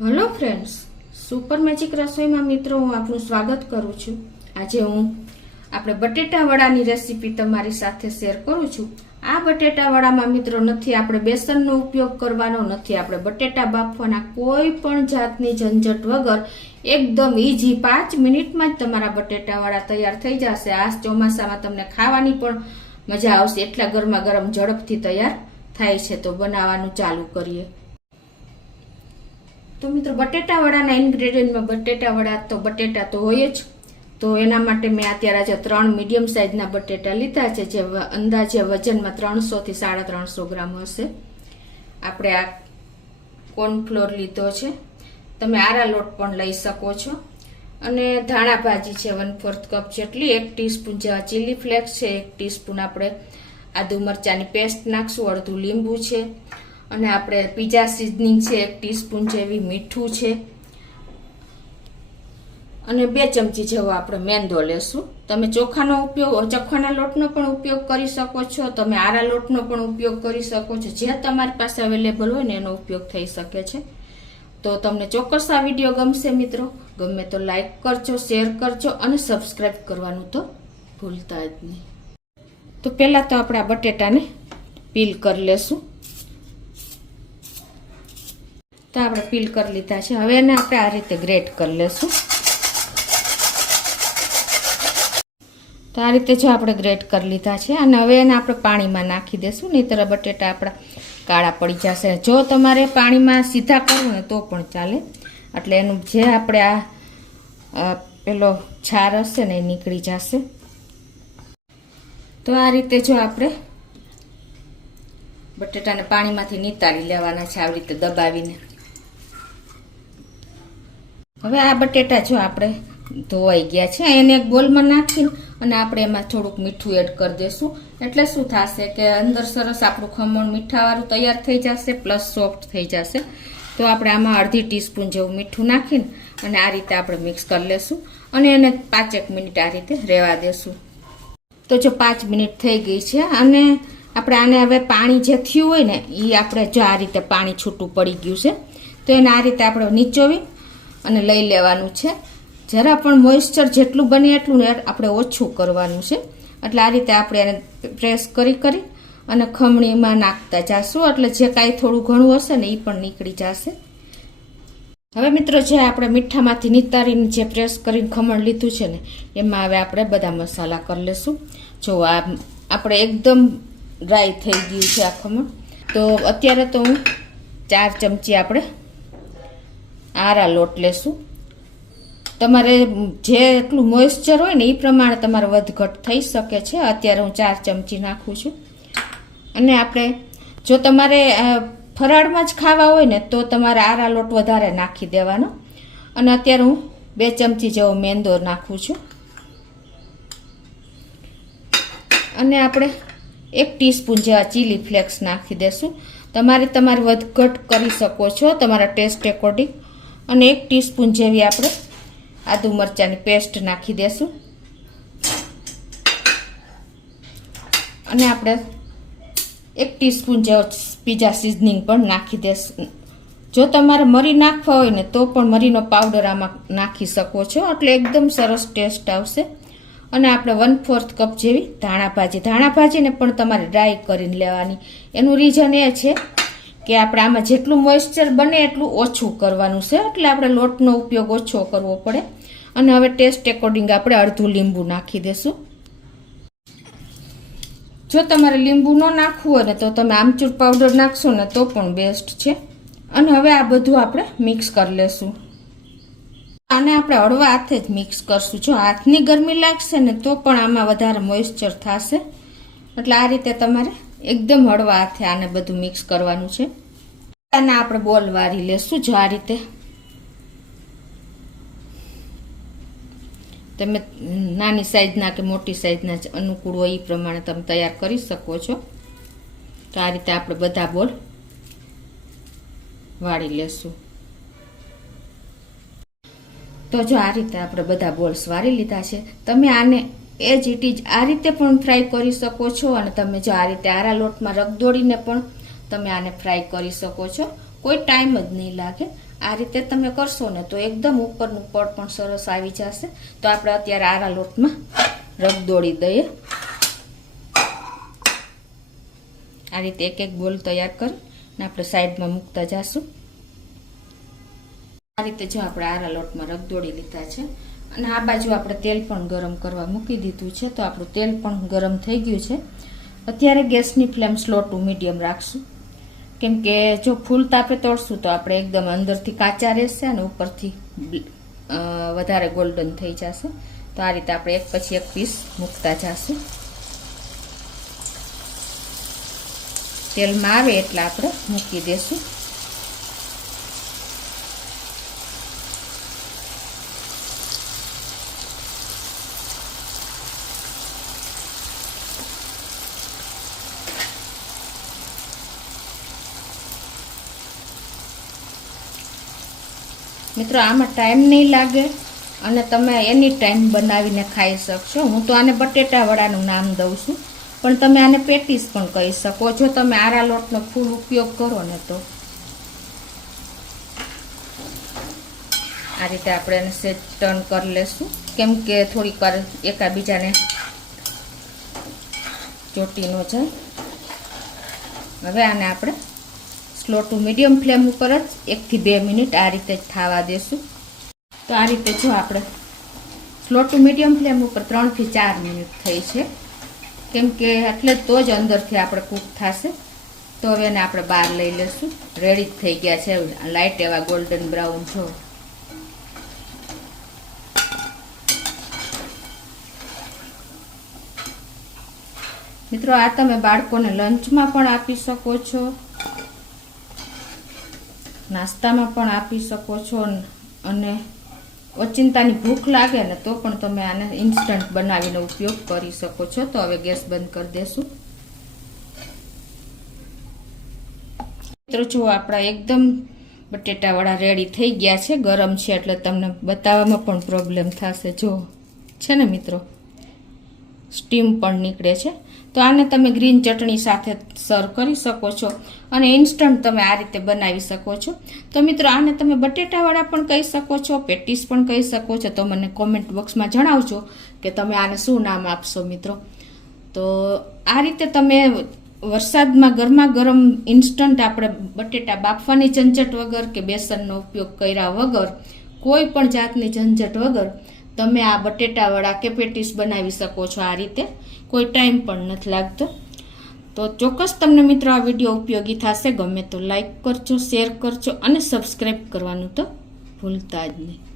Hello friends, super magic રસોઈમાં મિત્રો હું આપનું સ્વાગત કરું છું। આજે હું આપણે બટેટા વડાની રેસીપી તમારી સાથે શેર કરું છું। આ બટેટા વડામાં મિત્રો નથી આપણે બેસનનો ઉપયોગ કરવાનો, નથી આપણે બટેટા બાફવાના, કોઈ પણ જાતની ઝંઝટ વગર એકદમ ઈઝી 5 મિનિટમાં જ તમારા બટેટા વડા તૈયાર થઈ જશે। આ ચોમાસામાં તમને ખાવાની પણ મજા આવશે, એટલા ગરમા ગરમ ઝડપથી તૈયાર થાય છે। તો બનાવવાનું ચાલુ કરીએ। તો મિત્રો બટેટા વડાના ઇન્ગ્રેડિયન્ટમાં બટેટા વડા તો બટેટા તો હોય જ, તો એના માટે મેં અત્યારે આજે 3 મીડિયમ સાઇઝના બટેટા લીધા છે, જે અંદાજે વજનમાં 300 થી 350 ગ્રામ હશે। આપણે આ કોર્નફ્લોર લીધો છે, તમે આરા લોટ પણ લઈ શકો છો, અને ધાણા ભાજી છે 1/4 કપ જેટલી, 1 ટીસ્પૂન જેવા ચીલી ફ્લેક્સ છે, 1 ટીસ્પૂન આપણે આદુ મરચાની પેસ્ટ નાખશું, અડધું લીંબુ છે, અને આપણે પીઝા સીઝનિંગ છે 1 ટીસ્પૂન જેવી, મીઠું છે, અને 2 ચમચી જેવો આપણે મેંદો લેશું। તમે ચોખાનો ઉપયોગ, ચોખાના લોટનો પણ ઉપયોગ કરી શકો છો, તમે આરા લોટનો પણ ઉપયોગ કરી શકો છો, જે તમારી પાસે અવેલેબલ હોય ને એનો ઉપયોગ થઈ શકે છે। તો તમને ચોક્કસ આ વિડીયો ગમશે મિત્રો, ગમે તો લાઈક કરજો, શેર કરજો અને સબસ્ક્રાઈબ કરવાનું તો ભૂલતા જ નહીં। તો પહેલા તો આપણે આ બટેટાને પીલ કરી લેશું। તો આપણે પીલ કરી લીધા છે, હવે એને આપણે આ રીતે ગ્રેટ કરી લેશું। તો આ રીતે જો આપણે ગ્રેટ કરી લીધા છે, અને હવે એને આપણે પાણીમાં નાખી દેશું, નહીંતર બટેટા આપણા કાળા પડી જશે। જો તમારે પાણીમાં સીધા કરવું ને તો પણ ચાલે, એટલે એનું જે આપણે આ પેલો છાર હશે ને એ નીકળી જશે। તો આ રીતે જો આપણે બટેટાને પાણીમાંથી નિતારી લેવાના છે, આવી રીતે દબાવીને। હવે આ બટેટા જો આપણે ધોવાઈ ગયા છે, એને એક બોલમાં નાખીને અને આપણે એમાં થોડુંક મીઠું એડ કરી દઈશું, એટલે શું થશે કે અંદર સરસ આપણું ખમણ મીઠાવાળું તૈયાર થઈ જશે, પ્લસ સોફ્ટ થઈ જશે। તો આપણે આમાં અડધી ટીસ્પૂન જેવું મીઠું નાખીને અને આ રીતે આપણે મિક્સ કરી લેશું, અને એને 5 મિનિટ આ રીતે રહેવા દેશું। તો જો 5 મિનિટ થઈ ગઈ છે, અને આપણે આને હવે પાણી જે થયું હોય ને એ આપણે જો આ રીતે પાણી છૂટું પડી ગયું છે, તો એને આ રીતે આપણે નીચોવી અને લઈ લેવાનું છે। જરા પણ મોઇસ્ચર જેટલું બને એટલું આપણે ઓછું કરવાનું છે, એટલે આ રીતે આપણે એને પ્રેસ કરી અને ખમણીમાં નાખતા જશું, એટલે જે કાંઈ થોડું ઘણું હશે ને એ પણ નીકળી જશે। હવે મિત્રો જે આપણે મીઠામાંથી નિતારીને જે પ્રેસ કરીને ખમણ લીધું છે ને એમાં હવે આપણે બધા મસાલા કરી લેશું। જો આ આપણે એકદમ ડ્રાય થઈ ગયું છે આ ખમણ, તો અત્યારે તો હું 4 ચમચી આપણે આરા લોટ લેશું। તમારે જે એટલું મોઇસ્ચર હોય ને એ પ્રમાણે તમારે વધઘટ થઈ શકે છે, અત્યારે હું 4 ચમચી નાખું છું। અને આપણે જો તમારે ફરાળમાં જ ખાવા હોય ને તો તમારે આરા લોટ વધારે નાખી દેવાનો, અને અત્યારે હું 2 ચમચી જેવો મેંદો નાખું છું, અને આપણે 1 ટીસ્પૂન જેવા ચીલી ફ્લેક્સ નાખી દેશું। તમારે વધઘટ કરી શકો છો તમારા ટેસ્ટ એકોર્ડિંગ, અને 1 ટીસ્પૂન જેવી આપણે આદુ મરચાની પેસ્ટ નાખી દેશું, અને આપણે 1 ટીસ્પૂન જેવો પીઝા સીઝનિંગ પણ નાખી દેશું। જો તમારે મરી નાખવા હોય ને તો પણ મરીનો પાવડર આમાં નાખી શકો છો, એટલે એકદમ સરસ ટેસ્ટ આવશે। અને આપણે 1/4 કપ જેવી ધાણા ભાજીને પણ તમારે ડ્રાય કરીને લેવાની। એનું રીઝન એ છે કે આપણે આમાં જેટલું મોઇસ્ચર બને એટલું ઓછું કરવાનું છે, એટલે આપણે લોટનો ઉપયોગ ઓછો કરવો પડે। અને હવે ટેસ્ટ એકોર્ડિંગ આપણે અડધું લીંબુ નાખી દેશું। જો તમારે લીંબુ ન નાખવું હોય ને તો તમે આમચૂર પાવડર નાખશો ને તો પણ બેસ્ટ છે। અને હવે આ બધું આપણે મિક્સ કરી લેશું, આને આપણે હળવા હાથે જ મિક્સ કરશું। જો હાથની ગરમી લાગશે ને તો પણ આમાં વધારે મોઇસ્ચર થશે, એટલે આ રીતે તમારે એકદમ હળવા હાથે આને બધું મિક્સ કરવાનું છે। આને આપણે બોલ વાળી લેશું, જો આ રીતે તમે નાની સાઈઝના કે મોટી સાઈઝના અનુકૂળ હોય એ પ્રમાણે તમે તૈયાર કરી શકો છો। તો આ રીતે આપણે બધા બોલ વાળી લેશું। તો જો આ રીતે આપણે બધા બોલ્સ વાળી લીધા છે, તમે આને એજ ઇટ ઇઝ આ રીતે પણ ફ્રાય કરી શકો છો, અને તમે જો આ રીતે આરા લોટમાં રગદોળીને પણ તમે આને ફ્રાય કરી શકો છો। કોઈ ટાઈમ જ નહીં લાગે. આ રીતે તમે કરશો ને તો એકદમ ઉપરનું પડ પણ સરસ આવી જશે. તો આપણે અત્યારે આરા લોટમાં રગદોળી દઈએ. આ રીતે એક એક બોલ તૈયાર કરી ને આપણે સાઈડમાં મૂકતા જાશું. આ રીતે જો આપણે આરા લોટમાં રગદોળી લીધા છે અને આ બાજુ આપણે તેલ પણ ગરમ કરવા મૂકી દીધું છે. તો આપણું તેલ પણ ગરમ થઈ ગયું છે. અત્યારે ગેસની ફ્લેમ સ્લો ટુ મીડિયમ રાખશું, કેમ કે જો ફૂલ તાપે તળશું તો આપણે એકદમ અંદરથી કાચા રહેશે અને ઉપરથી વધારે ગોલ્ડન થઈ જશે. તો આ રીતે આપણે એક પછી એક પીસ મૂકતા જશું. તેલમાં આવે એટલે આપણે મૂકી દેશું. મિત્રો આમાં ટાઈમ નહીં લાગે અને તમે એની ટાઈમ બનાવીને ખાઈ શકશો. હું તો આને બટેટા વડાનું નામ દઉં છું, પણ તમે આને પેટીસ પણ કહી શકો જો તમે આરા લોટનો ફૂલ ઉપયોગ કરો ને તો. આ રીતે આપણે એને સેજ ટર્ન કરી લેશું, કેમ કે થોડીક વાર એકાબીજાને ચોટી ન જાય. હવે આને આપણે સ્લો ટુ મીડિયમ ફ્લેમ ઉપર જ 1 થી 2 મિનિટ આ રીતે જ થવા દેશું. તો આ રીતે જો આપણે સ્લો ટુ મીડિયમ ફ્લેમ ઉપર 3 થી 4 મિનિટ થઈ છે, કેમ કે એટલે તો જ અંદરથી આપણે કૂક થશે. તો હવે એને આપણે બહાર લઈ લેશું. રેડી જ થઈ ગયા છે, લાઇટ એવા ગોલ્ડન બ્રાઉન છો. મિત્રો આ તમે બાળકોને લંચમાં પણ આપી શકો છો, નાસ્તામાં પણ આપી શકો છો, અને ઓચિંતાની ભૂખ લાગે ને તો પણ તમે આને ઇન્સ્ટન્ટ બનાવીને ઉપયોગ કરી શકો છો. તો હવે ગેસ બંધ કરી દેશું. મિત્રો જો આપણા એકદમ બટેટા વડા રેડી થઈ ગયા છે. ગરમ છે એટલે તમને બતાવવામાં પણ પ્રોબ્લેમ થશે. જો છે ને મિત્રો, સ્ટીમ પણ નીકળે છે. તો આને તમે ગ્રીન ચટણી સાથે સર્વ કરી શકો છો અને ઇન્સ્ટન્ટ તમે આ રીતે બનાવી શકો છો. તો મિત્રો આને તમે બટેટાવાળા પણ કહી શકો છો, પેટીસ પણ કહી શકો છો. તો મને કોમેન્ટ બોક્સમાં જણાવજો કે તમે આને શું નામ આપશો મિત્રો. તો આ રીતે તમે વરસાદમાં ગરમા ગરમ ઇન્સ્ટન્ટ આપણે બટેટા બાફવાની ઝંઝટ વગર કે બેસનનો ઉપયોગ કર્યા વગર, કોઈ પણ જાતની ઝંઝટ વગર તમે આ બટેટાવડા કે પેટીસ બનાવી શકો છો. આ રીતે કોઈ ટાઈમ પણ નથી લાગતો. તો ચોક્કસ તમને મિત્રો આ વિડીયો ઉપયોગી થશે. ગમે તો લાઈક કરજો, શેર કરજો અને સબસ્ક્રાઈબ કરવાનું તો ભૂલતા જ નહીં.